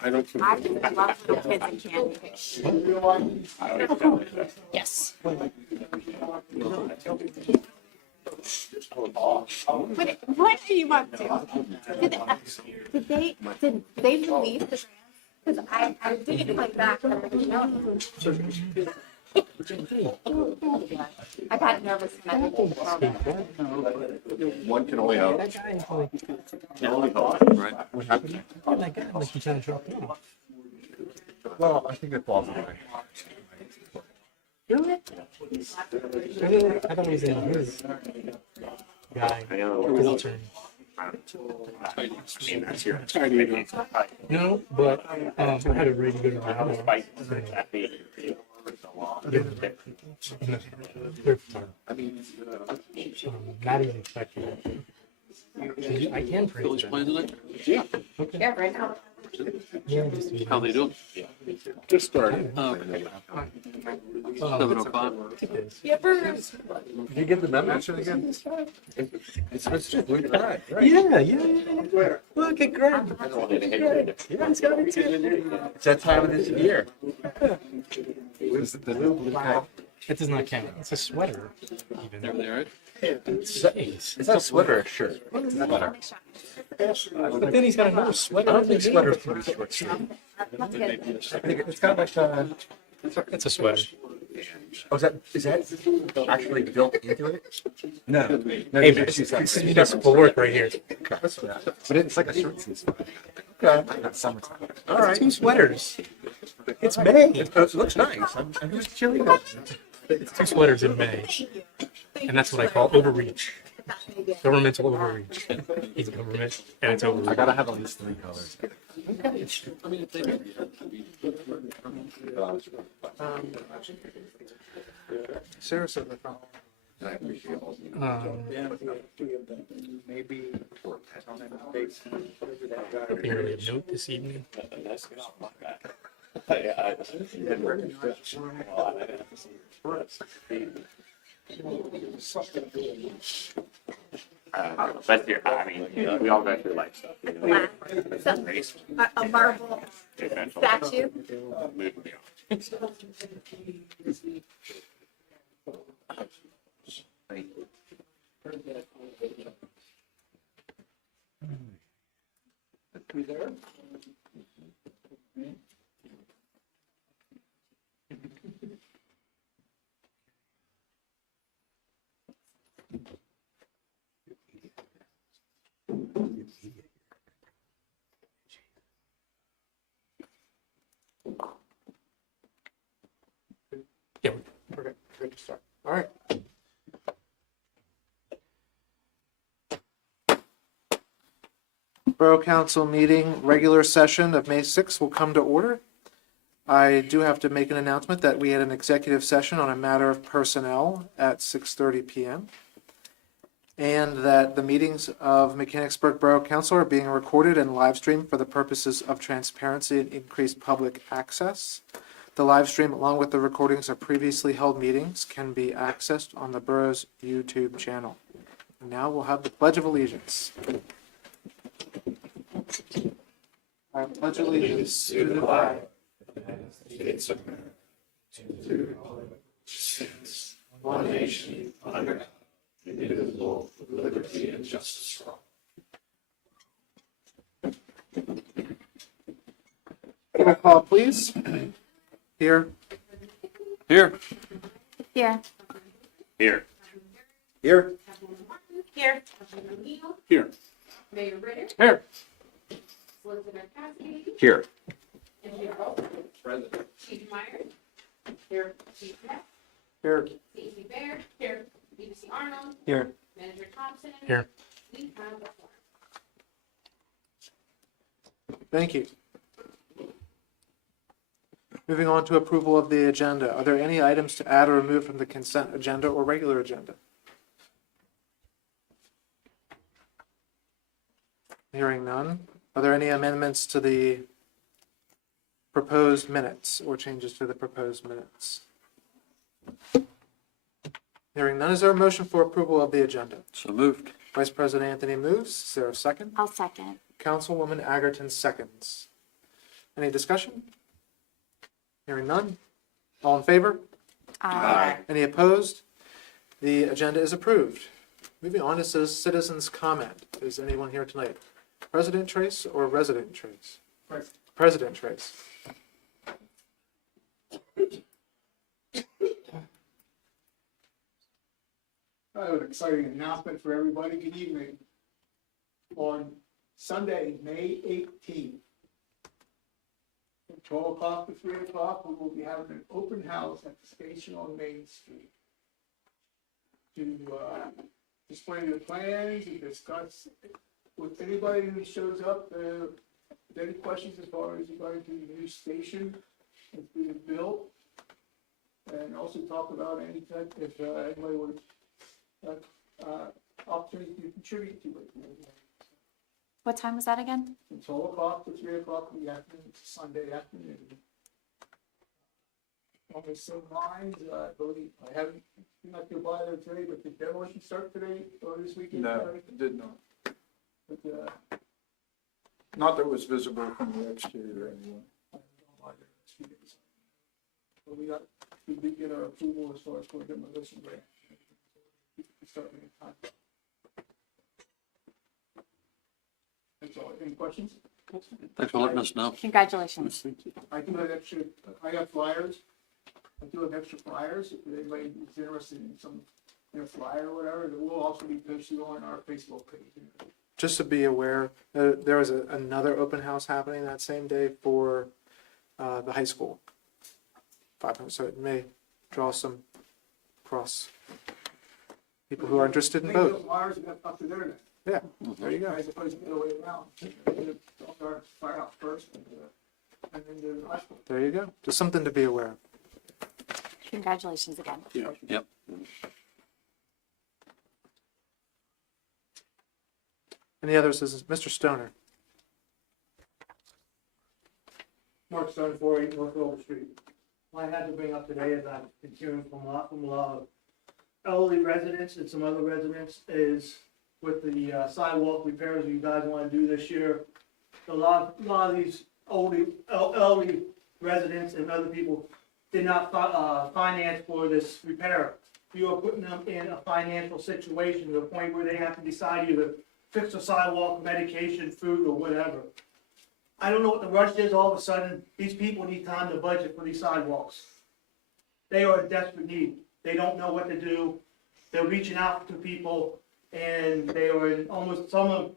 I don't. I just love little kids and candy. Yes. What are you up to? Did they release the because I didn't play back. I got nervous when I didn't. One can only hope. Can only hope, right? What happened? Like you trying to show up. Well, I think it falls away. I thought he was in his guy. His attorney. No, but I had a really good review. Not even expecting it. I can print Phillies playing tonight? Yeah. Okay. Yeah, right now. Yeah, just How they doing? Just started. Oh, okay. 7:05. Yeah, burgers. Did you get the memo again? It's Mr. Blue Tide, right? Yeah. Look at Greg. Yeah, he's got it too. It's that time of this year. Where's the blue tide? It does not count. It's a sweater. Even. Everything all right? It's It's not a sweater or a shirt. It's a sweater. But then he's got another sweater. I don't think sweaters can be short sleeve. I think it's kind of like It's a sweater. oh, is that actually built into it? No. Hey, this is municipal work right here. But it's like a short sleeve. Okay. Not summertime. All right. Two sweaters. It's May. It looks nice. I'm just chilling. It's two sweaters in May. And that's what I call overreach. Governmental overreach. He's government and it's I overreach. gotta have at least 3 colors. I mean, if they Sarah said that. And I appreciate all of you. Maybe Barely a note this evening. But yeah, I mean, we all go through life stuff. A marble statue. Yeah. Okay, good to start. All right. Borough Council meeting, regular session of May 6th will come to order. I do have to make an announcement that we had an executive session on a matter of personnel at 6:30 p.m. And that the meetings of Mechanicsburg Borough Council are being recorded and live streamed for the purposes of transparency and increased public access. The live stream, along with the recordings of previously held meetings, can be accessed on the borough's YouTube channel. And now we'll have the Pledge of Allegiance. I pledge allegiance to the flag States of America, to the republic, one nation, under God, indivisible, with liberty and justice for all. roll call, please. Here. Here. Here. Here. Here. Here. Here. Mayor Ritter, Here. Solicitor Cassidy, Here. Engineer Olson, Chief Myers, here, Chief Neff, Here. Stacy Bear, here, BBC Arnold, Here. Manager Thompson. Here. We have a forum. Thank you. Moving on to approval of the agenda. Are there any items to add or remove from the consent agenda or regular agenda? Hearing none. Are there any amendments to the proposed minutes or changes to the proposed minutes? Hearing none. Is there a motion for approval of the agenda? So moved. Vice President Anthony moves. Is there a second? I'll second. Councilwoman Agerton seconds. Any discussion? Hearing none. All in favor? Any opposed? The agenda is approved. Moving on to citizens' comment. Is anyone here tonight? President Trace or resident Trace? President Trace. I have an exciting announcement for everybody. Good evening. On Sunday, May 18th, from 12 o'clock to 3 o'clock, we will be having an open house at the station on Main Street to display the plans and discuss with anybody who shows up, any questions as far as regarding to the new station that's being built. And also talk about any type, if anybody would opportunity to contribute to it. What time was that again? From 12 o'clock to 3 o'clock in the afternoon, it's Sunday afternoon. On the same lines, I believe, I haven't, not to by there today, but did demolition start today or this weekend? No, it did not. But, Not that was visible from the exterior anyway. I don't know why they're speaking. But we did get our approval as far as for demolition grant. We start in time. That's all. Any questions? Thanks for letting us know. Congratulations. I do have extra, I got flyers. I do have extra flyers, if anybody is interested in some, flyer or whatever, that will also be posted on our Facebook page. Just to be aware, there was another open house happening that same day for the high school. 500, so it may draw some cross people who are interested in Maybe those both. flyers are up to there Yeah, there you then, go. as opposed to the other way around. Our fire out first and then do the high school. There you go. Just something to be aware of. Congratulations again. Yep. Any other citizens? Mr. Stoner. Mark Stone, 408 North Wilbur Street. What I had to bring up today is I'm hearing from a lot of elderly residents and some other residents is with the sidewalk repairs you guys want to do this year. A lot of these elderly residents and other people did not finance for this repair. You are putting them in a financial situation to the point where they have to decide either fix the sidewalk, medication, food, or whatever. I don't know what the rush is. All of a sudden, these people need time to budget for these sidewalks. They are in desperate need. They don't know what to do. They're reaching out to people, and they are in almost some of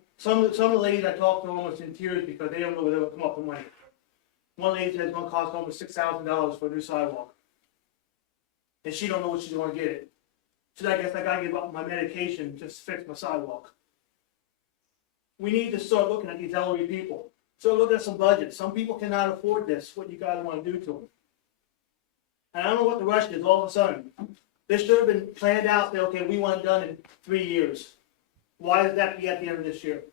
the ladies I talked to almost in tears because they don't know where they're going to come up with money. One lady said it's going to cost almost $6,000 for a new sidewalk, and she don't know what she's going to get it. So I guess I got to give up my medication just to fix my sidewalk. We need to start looking at these elderly people. So look at some budgets. Some people cannot afford this, what you guys want to do to them. And I don't know what the rush is all of a sudden. This should have been planned out, that, okay, we want it done in 3 years. Why does that be at the end of this year?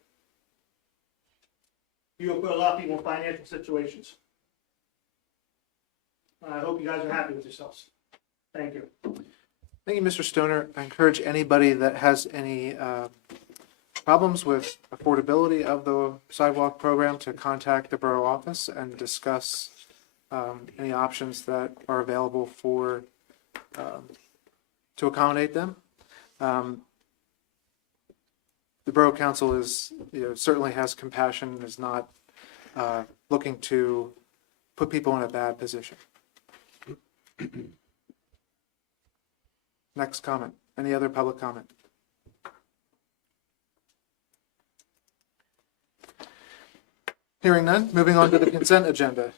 You will put a lot of people in financial situations. I hope you guys are happy with yourselves. Thank you. Thank you, Mr. Stoner. I encourage anybody that has any problems with affordability of the sidewalk program to contact the borough office and discuss any options that are available for to accommodate them. The borough council is, certainly has compassion, is not looking to put people in a bad position. Next comment. Any other public comment? Hearing none, moving on to the consent agenda.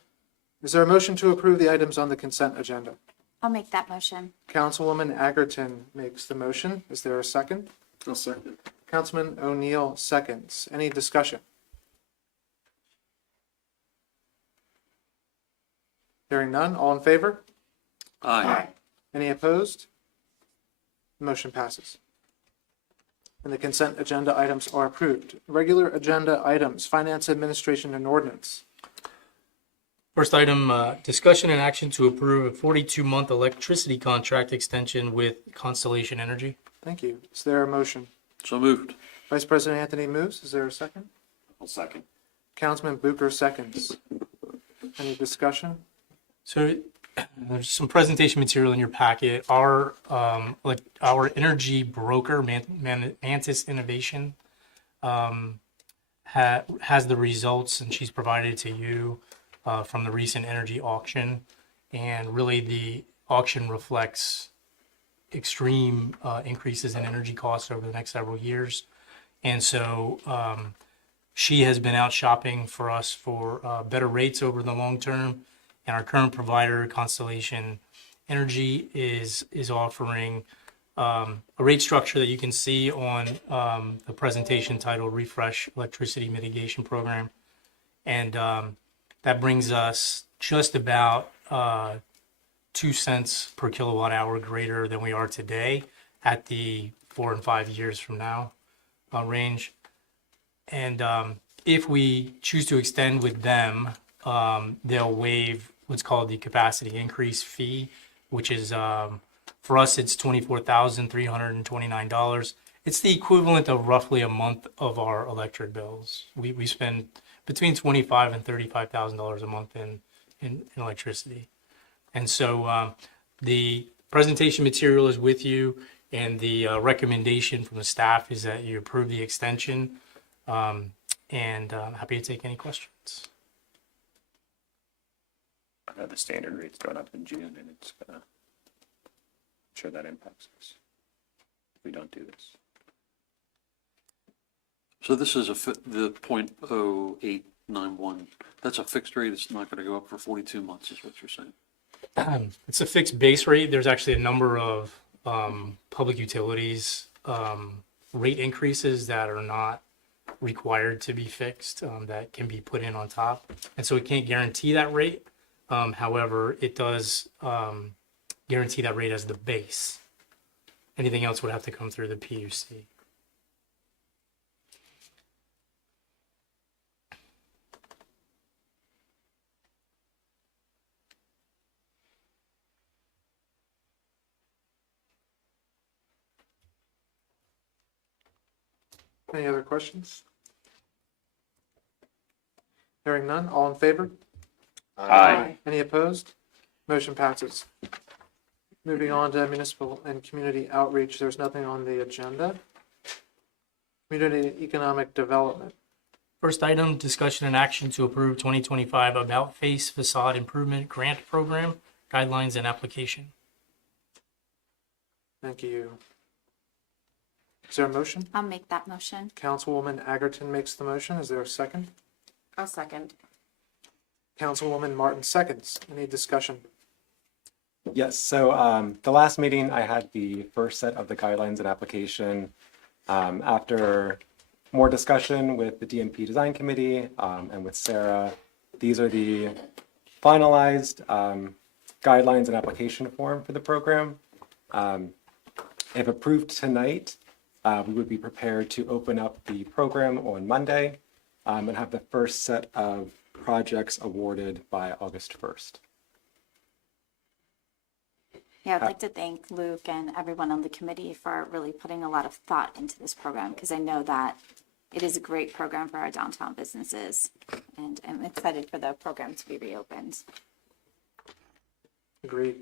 Is there a motion to approve the items on the consent agenda? I'll make that motion. Councilwoman Agerton makes the motion. Is there a second? I'll second. Councilman O'Neill seconds. Any discussion? Hearing none, all in favor? Aye. Any opposed? Motion passes. And the consent agenda items are approved. Regular agenda items, finance, administration, and ordinance. First item, discussion and action to approve a 42-month electricity contract extension with Constellation Energy. Thank you. Is there a motion? So moved. Vice President Anthony moves. Is there a second? I'll second. Councilman Bucher seconds. Any discussion? So there's some presentation material in your packet. Our energy broker, Mantis Innovation, has the results, and she's provided it to you from the recent energy auction. And really, the auction reflects extreme increases in energy costs over the next several years. And so she has been out shopping for us for better rates over the long term. And our current provider, Constellation Energy, is offering a rate structure that you can see on the presentation titled Refresh Electricity Mitigation Program. And that brings us just about 2 cents per kilowatt hour greater than we are today at the 4 and 5 years from now range. And if we choose to extend with them, they'll waive what's called the capacity increase fee, which is for us, it's $24,329. It's the equivalent of roughly a month of our electric bills. We spend between $25,000 and $35,000 a month in electricity. And so the presentation material is with you, and the recommendation from the staff is that you approve the extension. And I'm happy to take any questions. I know the standard rate's going up in June, and it's gonna, I'm sure that impacts us if we don't do this. So this is the 0.0891. That's a fixed rate. It's not going to go up for 42 months, is what you're saying. It's a fixed base rate. There's actually a number of public utilities rate increases that are not required to be fixed, that can be put in on top. And so it can't guarantee that rate. However, it does guarantee that rate as the base. Anything else would have to come through the PUC. Any other questions? Hearing none, all in favor? Aye. Any opposed? Motion passes. Moving on to municipal and community outreach, there's nothing on the agenda. Community economic development. First item, discussion and action to approve 2025 About Face Facade Improvement Grant Program Guidelines and Application. Thank you. Is there a motion? I'll make that motion. Councilwoman Agerton makes the motion. Is there a second? I'll second. Councilwoman Martin seconds. Any discussion? Yes, so the last meeting, I had the first set of the guidelines and application. After more discussion with the DMP Design Committee and with Sarah, these are the finalized guidelines and application form for the program. If approved tonight, we would be prepared to open up the program on Monday and have the first set of projects awarded by August 1st. Yeah, I'd like to thank Luke and everyone on the committee for really putting a lot of thought into this program, because I know that it is a great program for our downtown businesses, and I'm excited for the program to be reopened. Agreed.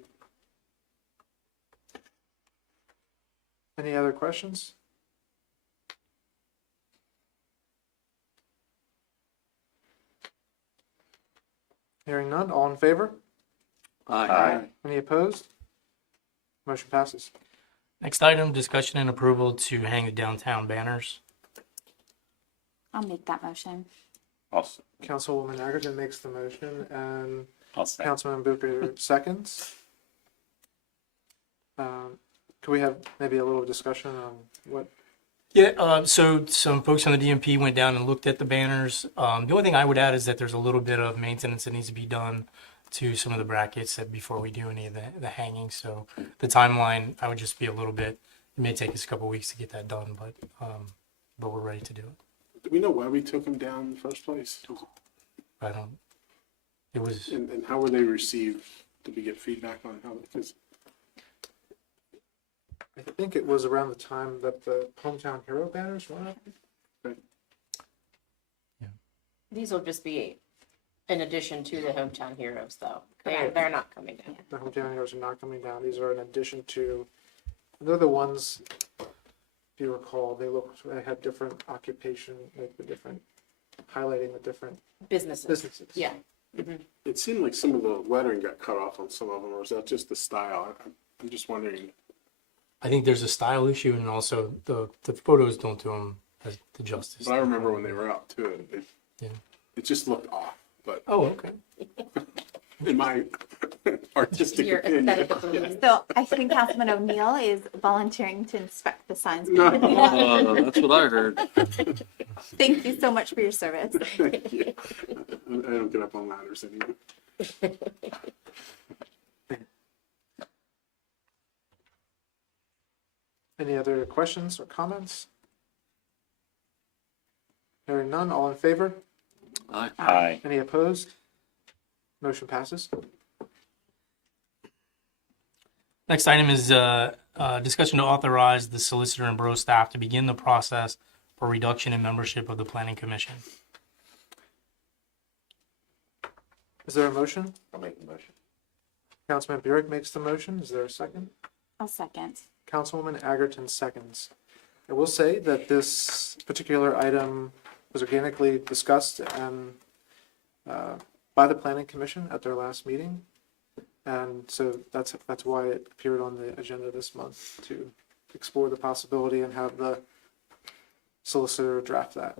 Any other questions? Hearing none, all in favor? Aye. Any opposed? Motion passes. Next item, discussion and approval to hang the downtown banners. I'll make that motion. Also, Councilwoman Agerton makes the motion and I'll say. Councilman Booker seconds. Could we have maybe a little discussion on what? Yeah, so some folks on the DMP went down and looked at the banners. The only thing I would add is that there's a little bit of maintenance that needs to be done to some of the brackets that before we do any of the hanging. So the timeline, I would just be a little bit, it may take us a couple weeks to get that done, but we're ready to do it. Do we know why we took them down in the first place? I don't, it was, And how were they received? Did we get feedback on how, because I think it was around the time that the Hometown Hero banners went up. These will just be In addition to the hometown heroes, though. Correct. They're not coming down. The hometown heroes are not coming down. These are in addition to, they're the ones, if you recall, they had different occupation, like the different, highlighting the different Businesses. businesses. Yeah. It seemed like some of the lettering got cut off on some of them, or is that just the style? I'm just wondering. I think there's a style issue, and also the photos don't do them as the justice. But I remember when they were out too, and Yeah. it just looked off, but Oh, okay. in my artistic Your opinion. aesthetic opinion. So I think Councilman O'Neill is volunteering to inspect the signs. No. That's what I heard. Thank you so much for your service. Thank you. I don't get up on ladders anymore. Any other questions or comments? Hearing none, all in favor? Aye. Aye. Any opposed? Motion passes. Next item is discussion to authorize the solicitor and borough staff to begin the process for reduction in membership of the planning commission. Is there a motion? I'll make the motion. Councilman Burek makes the motion. Is there a second? I'll second. Councilwoman Agerton seconds. I will say that this particular item was organically discussed and by the planning commission at their last meeting. And so that's why it appeared on the agenda this month, to explore the possibility and have the solicitor draft that.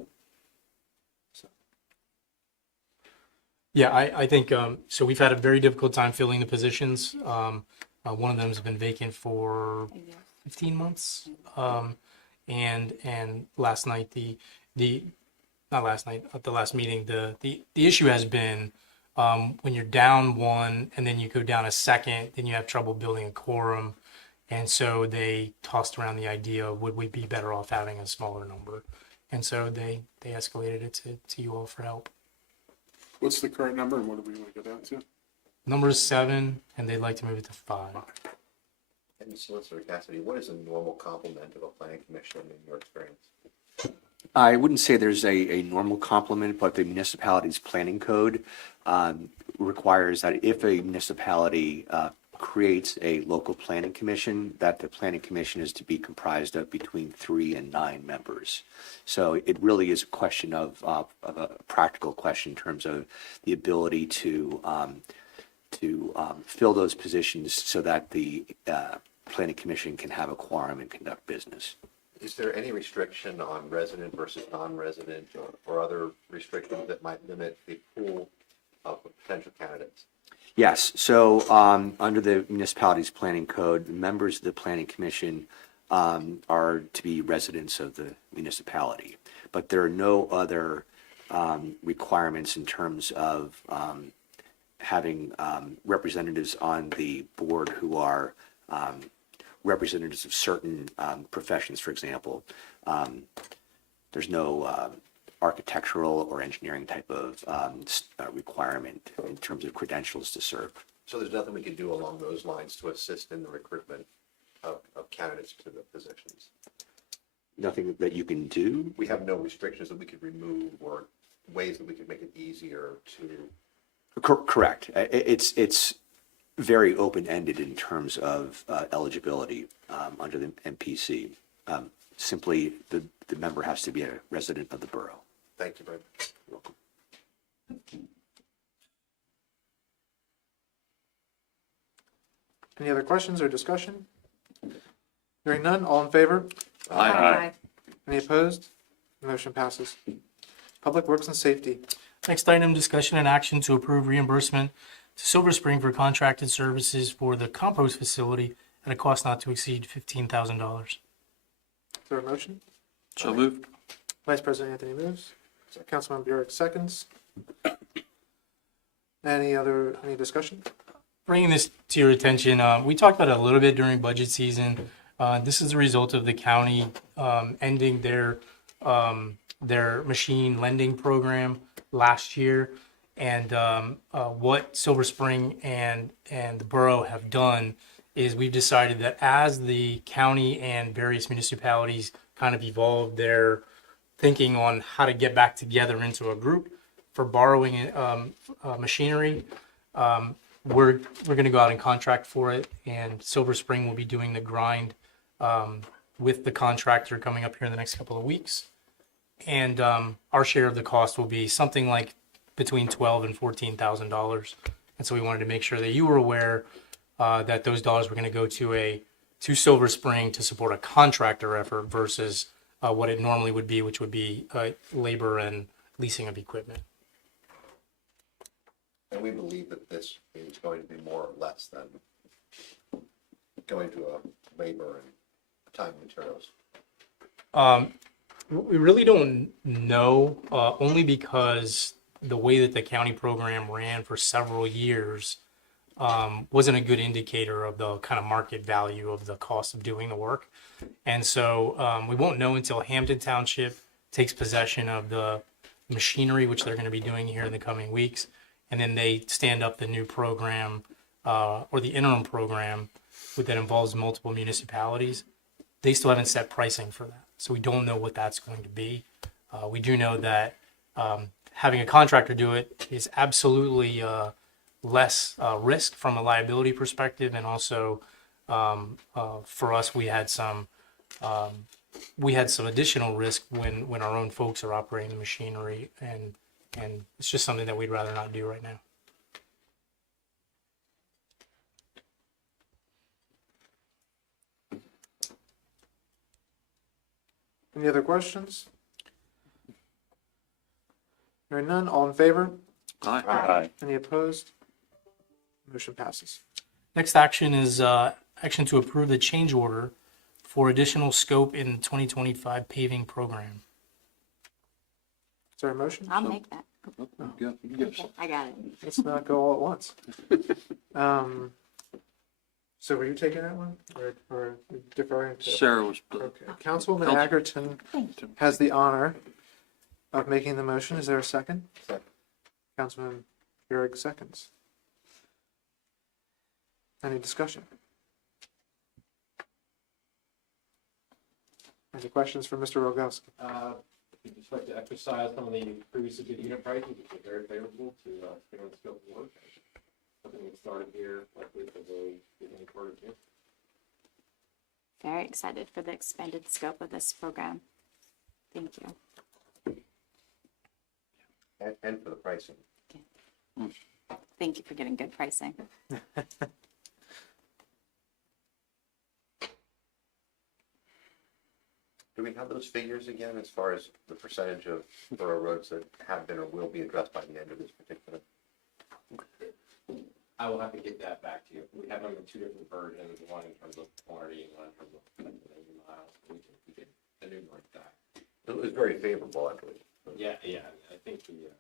Yeah, I think, so we've had a very difficult time filling the positions. One of them has been vacant for 15 months. And last night, not last night, at the last meeting, the issue has been when you're down one and then you go down a second, then you have trouble building a quorum. And so they tossed around the idea, would we be better off having a smaller number? And so they escalated it to you all for help. What's the current number and what do we want to go down to? Number is 7, and they'd like to move it to 5. And Solicitor Cassidy, what is a normal complement of a planning commission in your experience? I wouldn't say there's a normal complement, but the municipality's planning code requires that if a municipality creates a local planning commission, that the planning commission is to be comprised of between 3 and 9 members. So it really is a question of a practical question in terms of the ability to fill those positions so that the planning commission can have a quorum and conduct business. Is there any restriction on resident versus non-resident or other restrictions that might limit the pool of potential candidates? Yes, so under the municipality's planning code, the members of the planning commission are to be residents of the municipality, but there are no other requirements in terms of having representatives on the board who are representatives of certain professions. For example, there's no architectural or engineering type of requirement in terms of credentials to serve. So there's nothing we can do along those lines to assist in the recruitment of candidates to the positions? Nothing that you can do? We have no restrictions that we could remove or ways that we could make it easier to... Correct. It's very open-ended in terms of eligibility under the MPC. Simply, the member has to be a resident of the borough. Thank you very much. You're welcome. Any other questions or discussion? Hearing none, all in favor? Aye. Any opposed? Motion passes. Public Works and Safety. Next item, discussion and action to approve reimbursement to Silver Spring for contracted services for the compost facility at a cost not to exceed $15,000. Is there a motion? So moved. Vice President Anthony moves. Councilman Burek seconds. Any discussion? Bringing this to your attention, we talked about it a little bit during budget season. This is a result of the county ending their machine lending program last year. And what Silver Spring and the borough have done is we've decided that as the county and various municipalities kind of evolve their thinking on how to get back together into a group, for borrowing machinery, we're going to go out and contract for it, and Silver Spring will be doing the grind with the contractor coming up here in the next couple of weeks. And our share of the cost will be something like between $12,000 and $14,000. And so we wanted to make sure that you were aware that those dollars were going to go to Silver Spring to support a contractor effort versus what it normally would be, which would be labor and leasing of equipment. And we believe that this is going to be more or less than going to a labor and time and materials. We really don't know, only because the way that the county program ran for several years wasn't a good indicator of the kind of market value of the cost of doing the work. And so we won't know until Hampton Township takes possession of the machinery, which they're going to be doing here in the coming weeks. And then they stand up the new program or the interim program that involves multiple municipalities. They still haven't set pricing for that. So we don't know what that's going to be. We do know that having a contractor do it is absolutely less risk from a liability perspective. And also for us, we had some additional risk when our own folks are operating the machinery, and it's just something that we'd rather not do right now. Any other questions? Hearing none, all in favor? Aye. Any opposed? Motion passes. Next action is action to approve the change order for additional scope in 2025 paving program. Is there a motion? I'll make that. Oh, you get Okay, I got it. Let's not go all at once. So were you taking that one or deferring to? Sarah was. Okay, Councilwoman Council- Agerton has the honor of making the motion. Is there a second? Second. Councilman Burek seconds. Any discussion? Any questions for Mr. Rogowski? We'd just like to exercise some of the previously good unit prices, which are very favorable to stay on the scope of work. Something we started here, likely for the beginning quarter of June. Very excited for the expanded scope of this program. Thank you. And for the pricing. Thank you for getting good pricing. Do we have those figures again as far as the percentage of borough roads that have been or will be addressed by the end of this particular? I will have to get that back to you. We have them in two different versions, one in terms of quantity and one in terms of miles. We can enumerate that. It was very favorable, I believe. Yeah. I think the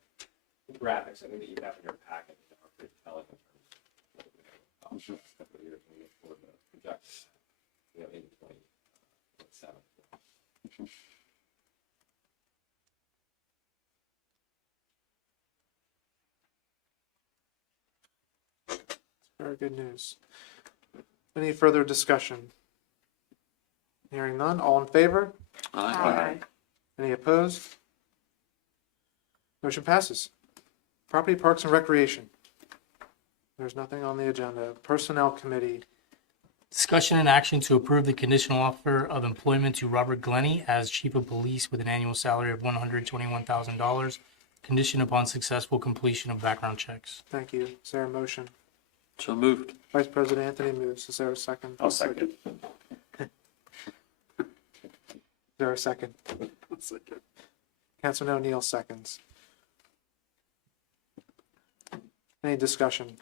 graphics, I think that you have in your packet are pretty telling in terms of what we know. A couple of years when we look for the projections, in 2027. Very good news. Any further discussion? Hearing none, all in favor? Aye. Any opposed? Motion passes. Property, Parks, and Recreation. There's nothing on the agenda. Personnel Committee. Discussion and action to approve the conditional offer of employment to Robert Glennie as Chief of Police with an annual salary of $121,000, conditioned upon successful completion of background checks. Thank you. Is there a motion? So moved. Vice President Anthony moves. Is there a second? I'll second. Is there a second? Councilman O'Neill seconds. Any discussion?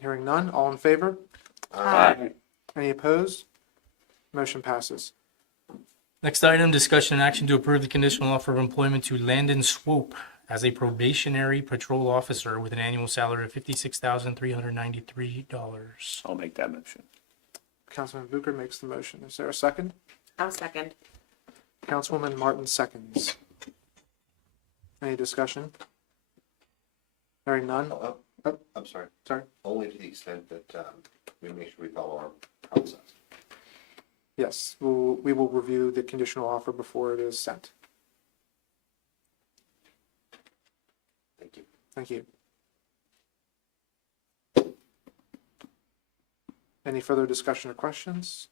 Hearing none, all in favor? Aye. Any opposed? Motion passes. Next item, discussion and action to approve the conditional offer of employment to Landon Swope as a probationary patrol officer with an annual salary of $56,393. I'll make that motion. Councilman Bucher makes the motion. Is there a second? I'll second. Councilwoman Martin seconds. Any discussion? Hearing none? I'm sorry. Sorry. Only to the extent that we make sure we follow our process. Yes, we will review the conditional offer before it is sent. Thank you. Any further discussion or questions?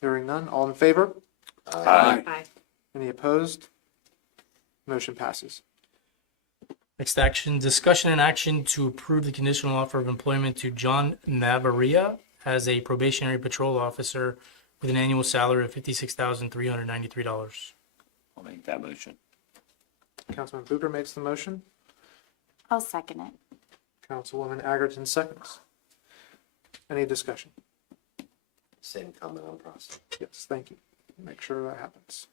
Hearing none, all in favor? Aye. Aye. Any opposed? Motion passes. Next action, discussion and action to approve the conditional offer of employment to John Navaria as a probationary patrol officer with an annual salary of $56,393. I'll make that motion. Councilman Bucher makes the motion. I'll second it. Councilwoman Agerton seconds. Any discussion? Same comment on process. Yes, thank you. Make sure that happens.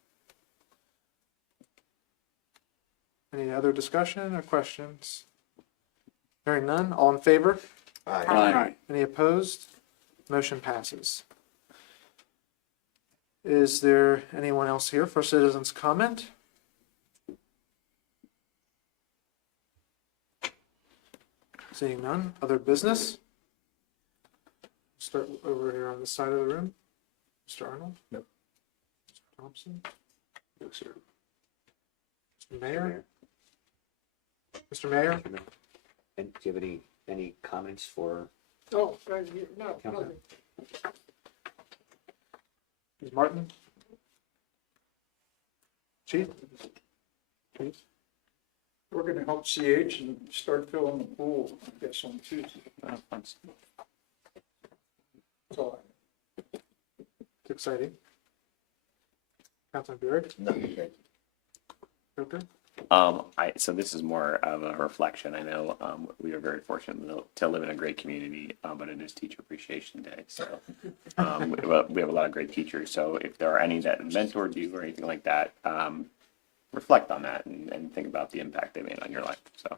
Any other discussion or questions? Hearing none, all in favor? Aye. Aye. Any opposed? Motion passes. Is there anyone else here for citizens' comment? Seeing none, other business? Start over here on this side of the room. Mr. Arnold? No. Mr. Thompson? No, sir. Mr. Mayor? Mr. Mayor? And do you have any comments for? Oh, no, Councilman? Ms. Martin? Chief? We're gonna help CH and start filling the pool, I guess, on Tuesday. That's all I It's exciting. Councilman Bureau? No, okay. Bucher? So this is more of a reflection. I know, we are very fortunate to live in a great community, but it is Teacher Appreciation Day. So, we have a lot of great teachers. So if there are any that mentored you or anything like that, reflect on that and think about the impact they made on your life. So.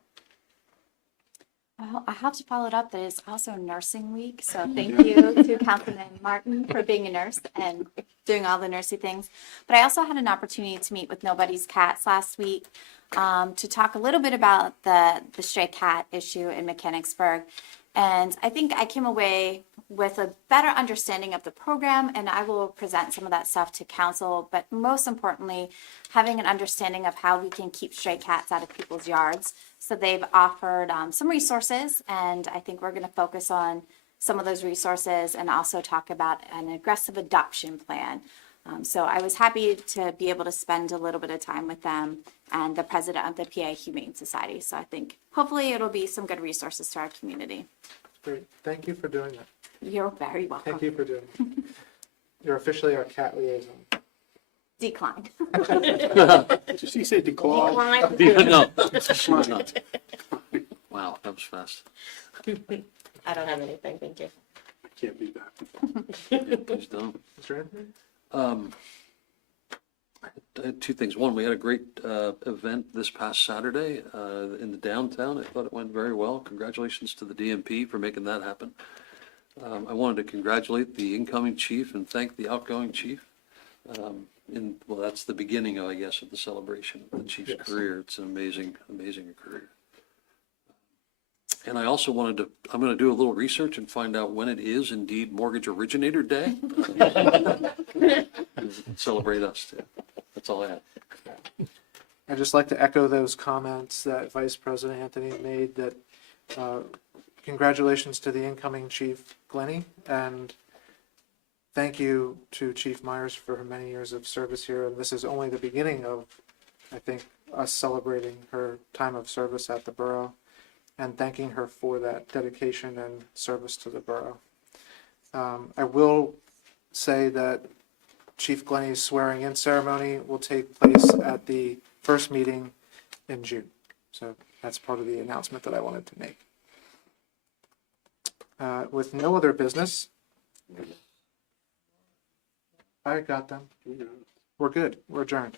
Well, I have to follow it up that it's also nursing week, so thank you to Councilman Martin for being a nurse and doing all the nursey things. But I also had an opportunity to meet with Nobody's Cats last week to talk a little bit about the stray cat issue in Mechanicsburg. And I think I came away with a better understanding of the program, and I will present some of that stuff to council. But most importantly, having an understanding of how we can keep stray cats out of people's yards. So they've offered some resources, and I think we're going to focus on some of those resources and also talk about an aggressive adoption plan. So I was happy to be able to spend a little bit of time with them and the president of the PA Humane Society. So I think hopefully it'll be some good resources to our community. Great. Thank you for doing that. You're very welcome. Thank you for doing it. You're officially our cat liaison. Decline. Did you say declaw? No. Wow, that was fast. I don't have anything, thank you. I can't be that. Yeah, please don't. Mr. Anthony? I had two things. One, we had a great event this past Saturday in the downtown. I thought it went very well. Congratulations to the DMP for making that happen. I wanted to congratulate the incoming chief and thank the outgoing chief. Well, that's the beginning, I guess, of the celebration of the chief's career. It's an amazing, amazing career. And I also I'm going to do a little research and find out when it is indeed Mortgage Originator Day. Celebrate us too. That's all I have. I'd just like to echo those comments that Vice President Anthony made, that congratulations to the incoming Chief Glennie, and thank you to Chief Myers for her many years of service here. And this is only the beginning of, I think, us celebrating her time of service at the borough and thanking her for that dedication and service to the borough. I will say that Chief Glennie's swearing-in ceremony will take place at the first meeting in June. So that's part of the announcement that I wanted to make. With no other business, I got them. We're good. We're adjourned.